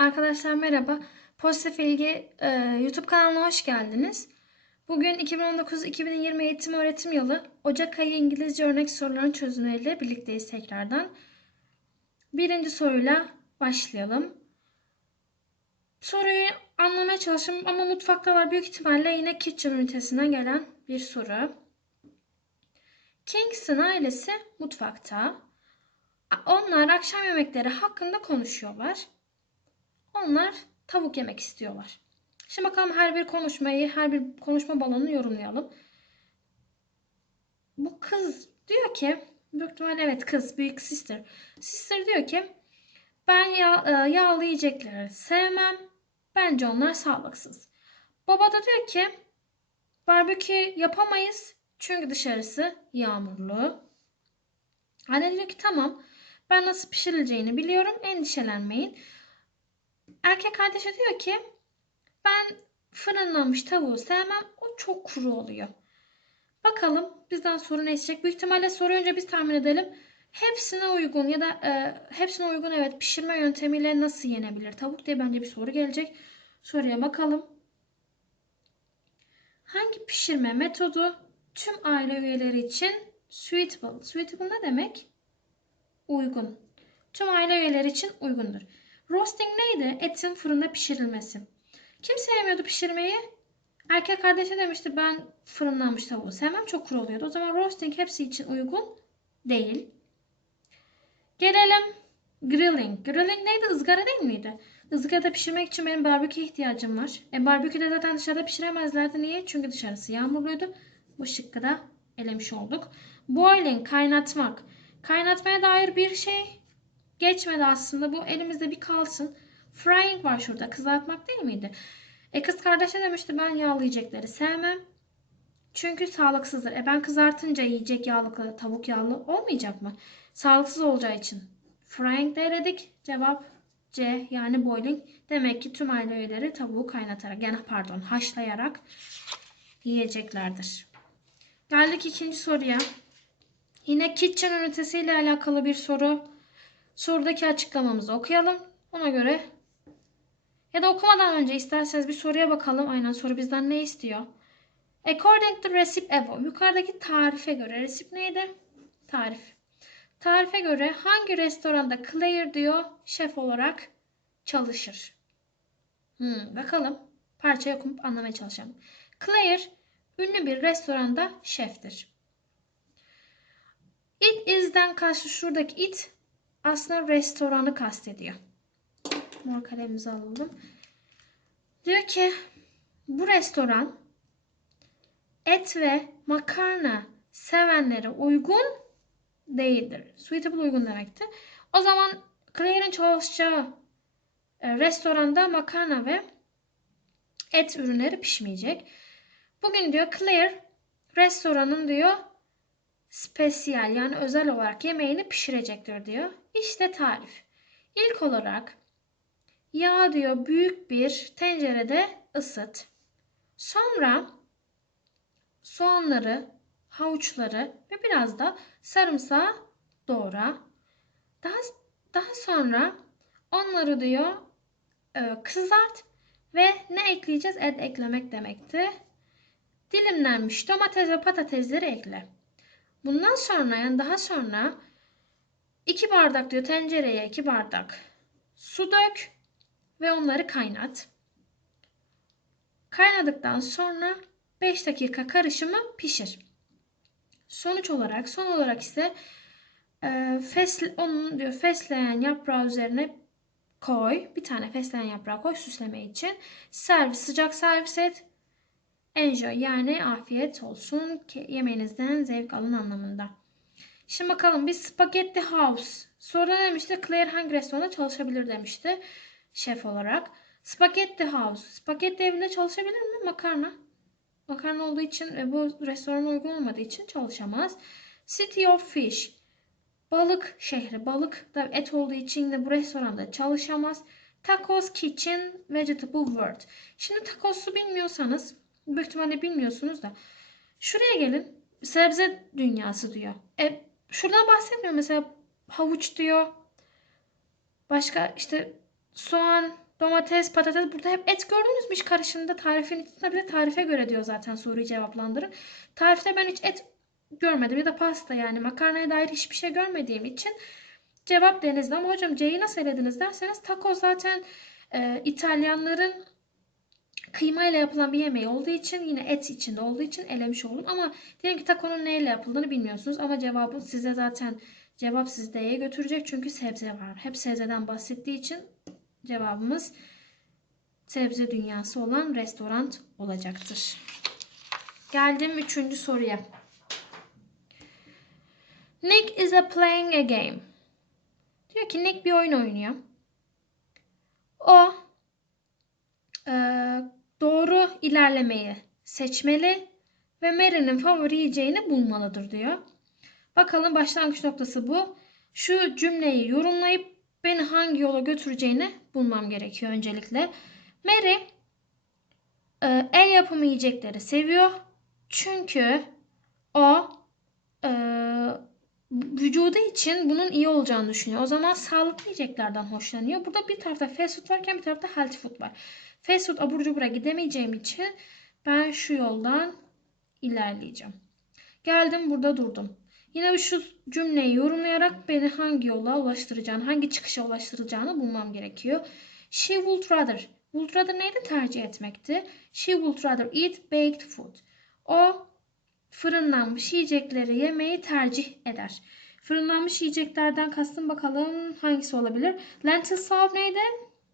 Arkadaşlar merhaba. Pozitif İlgi e, YouTube kanalına hoş geldiniz. Bugün 2019-2020 eğitim öğretim yılı Ocak ayı İngilizce örnek soruların çözümleriyle birlikteyiz tekrardan. Birinci soruyla başlayalım. Soruyu anlamaya çalışın ama mutfakta var. Büyük ihtimalle yine kitchen ünitesinden gelen bir soru. Kingston ailesi mutfakta. Onlar akşam yemekleri hakkında konuşuyorlar. Onlar tavuk yemek istiyorlar. Şimdi bakalım her bir konuşmayı, her bir konuşma balonunu yorumlayalım. Bu kız diyor ki, büyük ihtimalle evet kız, büyük sister. Sister diyor ki, ben yağ, e, yağlı yiyecekleri sevmem. Bence onlar sağlıksız. Baba da diyor ki, barbekü yapamayız çünkü dışarısı yağmurlu. Anne diyor ki tamam ben nasıl pişirileceğini biliyorum endişelenmeyin. Erkek kardeşi diyor ki ben fırınlanmış tavuğu sevmem. O çok kuru oluyor. Bakalım bizden soru ne isteyecek? Büyük ihtimalle soru önce biz tahmin edelim. Hepsine uygun ya da e, hepsine uygun evet pişirme yöntemiyle nasıl yenebilir tavuk diye bence bir soru gelecek. Soruya bakalım. Hangi pişirme metodu tüm aile üyeleri için suitable? Suitable ne demek? Uygun. Tüm aile üyeleri için uygundur. Roasting neydi? Etin fırında pişirilmesi. Kim sevmiyordu pişirmeyi? Erkek kardeşi demişti ben fırınlanmış tavuğu sevmem çok kuru oluyordu. O zaman roasting hepsi için uygun değil. Gelelim grilling. Grilling neydi? Izgara değil miydi? Izgarada pişirmek için benim barbekü ihtiyacım var. E barbeküde zaten dışarıda pişiremezlerdi. Niye? Çünkü dışarısı yağmurluydu. Bu şıkkı da elemiş olduk. Boiling, kaynatmak. Kaynatmaya dair bir şey geçmedi aslında. Bu elimizde bir kalsın. Frying var şurada. Kızartmak değil miydi? E kız kardeşe demişti ben yağlı yiyecekleri sevmem. Çünkü sağlıksızdır. E ben kızartınca yiyecek yağlı tavuk yağlı olmayacak mı? Sağlıksız olacağı için. Frying de. Cevap C yani boiling. Demek ki tüm aile üyeleri tavuğu kaynatarak yani pardon haşlayarak yiyeceklerdir. Geldik ikinci soruya. Yine kitchen ünitesiyle alakalı bir soru. Sorudaki açıklamamızı okuyalım. Ona göre ya da okumadan önce isterseniz bir soruya bakalım. Aynen soru bizden ne istiyor? According to recipe above. Yukarıdaki tarife göre. Recipe neydi? Tarif. Tarife göre hangi restoranda Claire diyor şef olarak çalışır? Hmm, bakalım. Parçayı okuyup anlamaya çalışalım. Claire ünlü bir restoranda şeftir. It is'den karşı şuradaki it aslında restoranı kastediyor. Mor kalemimizi alalım. Diyor ki bu restoran et ve makarna sevenlere uygun değildir. Suitable uygun demekti. O zaman Claire'in çalışacağı e, restoranda makarna ve et ürünleri pişmeyecek. Bugün diyor Claire restoranın diyor spesiyel yani özel olarak yemeğini pişirecektir diyor. İşte tarif. İlk olarak yağ diyor büyük bir tencerede ısıt. Sonra soğanları, havuçları ve biraz da sarımsağı doğra. Daha daha sonra onları diyor e, kızart ve ne ekleyeceğiz? Et eklemek demekti. Dilimlenmiş domates ve patatesleri ekle. Bundan sonra yani daha sonra 2 bardak diyor tencereye 2 bardak su dök ve onları kaynat. Kaynadıktan sonra 5 dakika karışımı pişir. Sonuç olarak son olarak ise e, fesle, onun diyor fesleğen yaprağı üzerine koy. Bir tane fesleğen yaprağı koy süsleme için. Servis sıcak servis et. Enjoy yani afiyet olsun. Yemeğinizden zevk alın anlamında. Şimdi bakalım biz Spaghetti House. Sonra demişti Claire hangi restoranda çalışabilir demişti şef olarak. Spaghetti House. Spagetti evinde çalışabilir mi? Makarna. Makarna olduğu için ve bu restorana uygun olmadığı için çalışamaz. City of Fish. Balık şehri. Balık da et olduğu için de bu restoranda çalışamaz. Tacos Kitchen Vegetable World. Şimdi tacosu bilmiyorsanız büyük ihtimalle bilmiyorsunuz da şuraya gelin. Sebze dünyası diyor. E, şuradan bahsetmiyor. Mesela havuç diyor. Başka işte soğan, Domates, patates. Burada hep et gördünüz mü? Hiç karışımda tarifin içinde bir de tarife göre diyor zaten soruyu cevaplandırın. Tarifte ben hiç et görmedim ya da pasta yani makarnaya dair hiçbir şey görmediğim için cevap denizde. Ama hocam C'yi nasıl elediniz derseniz taco zaten e, İtalyanların kıymayla yapılan bir yemeği olduğu için yine et içinde olduğu için elemiş oldum. Ama diyelim ki takonun neyle yapıldığını bilmiyorsunuz ama cevabı size zaten cevap sizi D'ye götürecek çünkü sebze var. Hep sebzeden bahsettiği için cevabımız sebze dünyası olan restoran olacaktır. Geldim üçüncü soruya. Nick is a playing a game. Diyor ki Nick bir oyun oynuyor. O e, ilerlemeyi seçmeli ve Mary'nin favori yiyeceğini bulmalıdır diyor. Bakalım başlangıç noktası bu. Şu cümleyi yorumlayıp beni hangi yola götüreceğini bulmam gerekiyor öncelikle. Mary e, el yapımı yiyecekleri seviyor. Çünkü o e, vücudu için bunun iyi olacağını düşünüyor. O zaman sağlıklı yiyeceklerden hoşlanıyor. Burada bir tarafta fast food varken bir tarafta healthy food var. Fast food abur cubura gidemeyeceğim için ben şu yoldan ilerleyeceğim. Geldim burada durdum. Yine şu cümleyi yorumlayarak beni hangi yola ulaştıracağını, hangi çıkışa ulaştıracağını bulmam gerekiyor. She would rather. Would rather neydi? Tercih etmekti. She would rather eat baked food. O fırınlanmış yiyecekleri yemeyi tercih eder. Fırınlanmış yiyeceklerden kastım bakalım hangisi olabilir? Lentil soup neydi?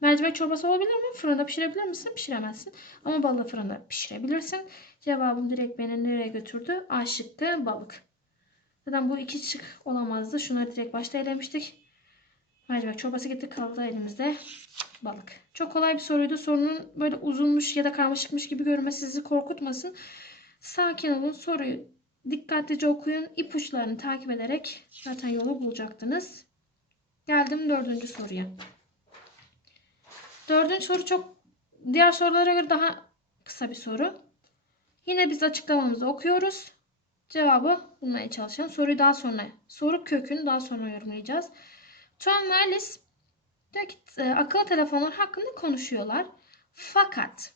Mercimek çorbası olabilir mi? Fırında pişirebilir misin? Pişiremezsin. Ama balığı fırında pişirebilirsin. Cevabım direkt beni nereye götürdü? A şıkkı balık. Zaten bu iki şık olamazdı. Şunları direkt başta elemiştik. Mercimek çorbası gitti kaldı elimizde balık. Çok kolay bir soruydu. Sorunun böyle uzunmuş ya da karmaşıkmış gibi görmesi sizi korkutmasın. Sakin olun. Soruyu dikkatlice okuyun. İpuçlarını takip ederek zaten yolu bulacaktınız. Geldim dördüncü soruya. Dördüncü soru çok diğer sorulara göre daha kısa bir soru. Yine biz açıklamamızı okuyoruz. Cevabı bulmaya çalışalım. Soruyu daha sonra, soru kökünü daha sonra yorumlayacağız. Tom Alice diyor ki e, akıllı telefonlar hakkında konuşuyorlar. Fakat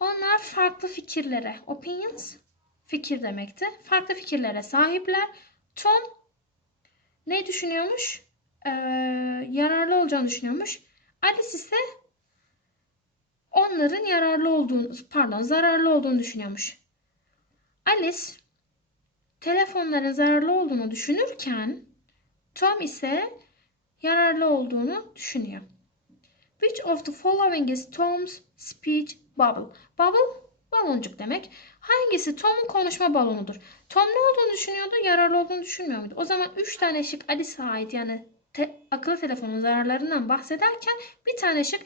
onlar farklı fikirlere, opinions fikir demekti. Farklı fikirlere sahipler. Tom ne düşünüyormuş? Ee, yararlı olacağını düşünüyormuş. Alice ise onların yararlı olduğunu, pardon zararlı olduğunu düşünüyormuş. Alice telefonların zararlı olduğunu düşünürken Tom ise yararlı olduğunu düşünüyor. Which of the following is Tom's speech bubble? Bubble baloncuk demek. Hangisi Tom'un konuşma balonudur? Tom ne olduğunu düşünüyordu? Yararlı olduğunu düşünmüyor muydu? O zaman 3 tane şık Alice'e ait yani te, akıllı telefonun zararlarından bahsederken bir tane şık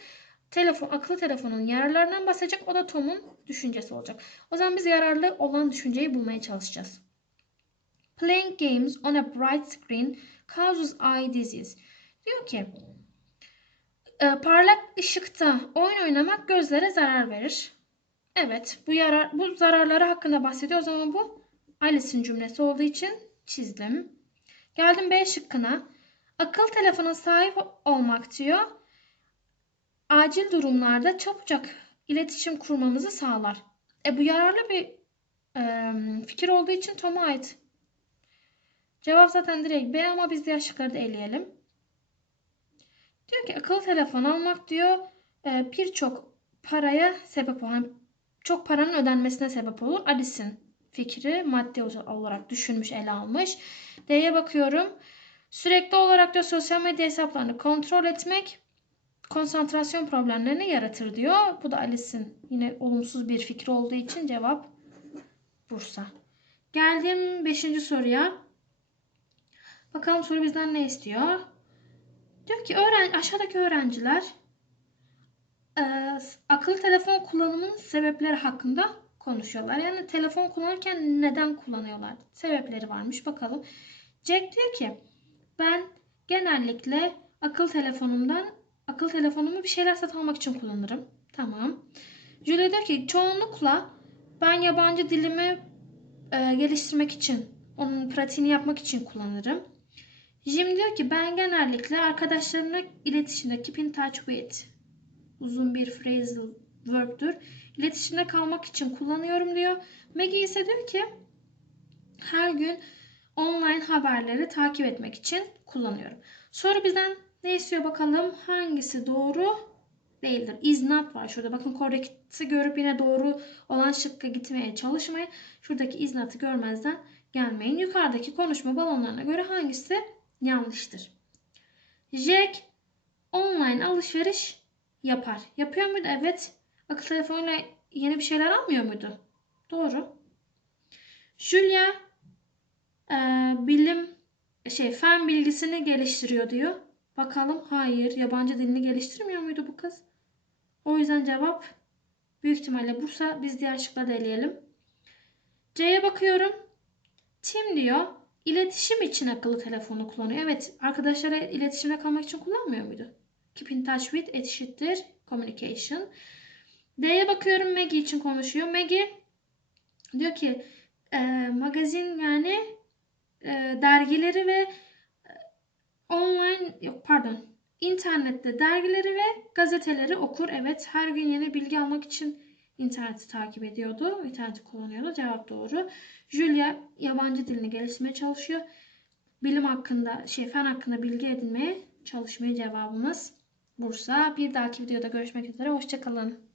telefon, akıllı telefonun yararlarından bahsedecek. O da Tom'un düşüncesi olacak. O zaman biz yararlı olan düşünceyi bulmaya çalışacağız. Playing games on a bright screen causes eye disease. Diyor ki e, parlak ışıkta oyun oynamak gözlere zarar verir. Evet bu, yarar, bu zararları hakkında bahsediyor. O zaman bu Alice'in cümlesi olduğu için çizdim. Geldim B şıkkına. Akıl telefona sahip olmak diyor. Acil durumlarda çabucak iletişim kurmamızı sağlar. E bu yararlı bir e, fikir olduğu için Tom'a ait. Cevap zaten direkt B ama biz diğer şıkları da eleyelim. Diyor ki akıllı telefon almak diyor e, birçok paraya sebep olan çok paranın ödenmesine sebep olur. Alice'in fikri maddi olarak düşünmüş, ele almış. D'ye bakıyorum. Sürekli olarak da sosyal medya hesaplarını kontrol etmek konsantrasyon problemlerini yaratır diyor. Bu da Alice'in yine olumsuz bir fikri olduğu için cevap Bursa. Geldim 5. soruya. Bakalım soru bizden ne istiyor? Diyor ki öğren aşağıdaki öğrenciler e, akıllı telefon kullanımının sebepleri hakkında konuşuyorlar. Yani telefon kullanırken neden kullanıyorlar? Sebepleri varmış. Bakalım. Jack diyor ki ben genellikle akıl telefonumdan akıl telefonumu bir şeyler satın almak için kullanırım. Tamam. Julia diyor ki çoğunlukla ben yabancı dilimi e, geliştirmek için, onun pratiğini yapmak için kullanırım. Jim diyor ki ben genellikle arkadaşlarımla iletişimde keep touch with uzun bir phrasal verb'dür. İletişimde kalmak için kullanıyorum diyor. Maggie ise diyor ki her gün online haberleri takip etmek için kullanıyorum. Soru bizden ne istiyor bakalım? Hangisi doğru değildir? Is not var şurada. Bakın correct'i görüp yine doğru olan şıkka gitmeye çalışmayın. Şuradaki is not'ı görmezden gelmeyin. Yukarıdaki konuşma balonlarına göre hangisi yanlıştır? Jack online alışveriş yapar. Yapıyor muydu? Evet. Akıllı telefonuyla yeni bir şeyler almıyor muydu? Doğru. Julia e, bilim şey fen bilgisini geliştiriyor diyor. Bakalım hayır yabancı dilini geliştirmiyor muydu bu kız? O yüzden cevap büyük ihtimalle Bursa. Biz diğer şıkla da eleyelim. C'ye bakıyorum. Tim diyor iletişim için akıllı telefonu kullanıyor. Evet arkadaşlara iletişimde kalmak için kullanmıyor muydu? Keep in touch with eşittir communication. D'ye bakıyorum Maggie için konuşuyor. Maggie diyor ki e, magazin yani e, dergileri ve e, online yok pardon internette dergileri ve gazeteleri okur. Evet her gün yeni bilgi almak için interneti takip ediyordu. interneti kullanıyordu. Cevap doğru. Julia yabancı dilini geliştirmeye çalışıyor. Bilim hakkında, şey fen hakkında bilgi edinmeye çalışmaya cevabımız Bursa. Bir dahaki videoda görüşmek üzere. Hoşçakalın.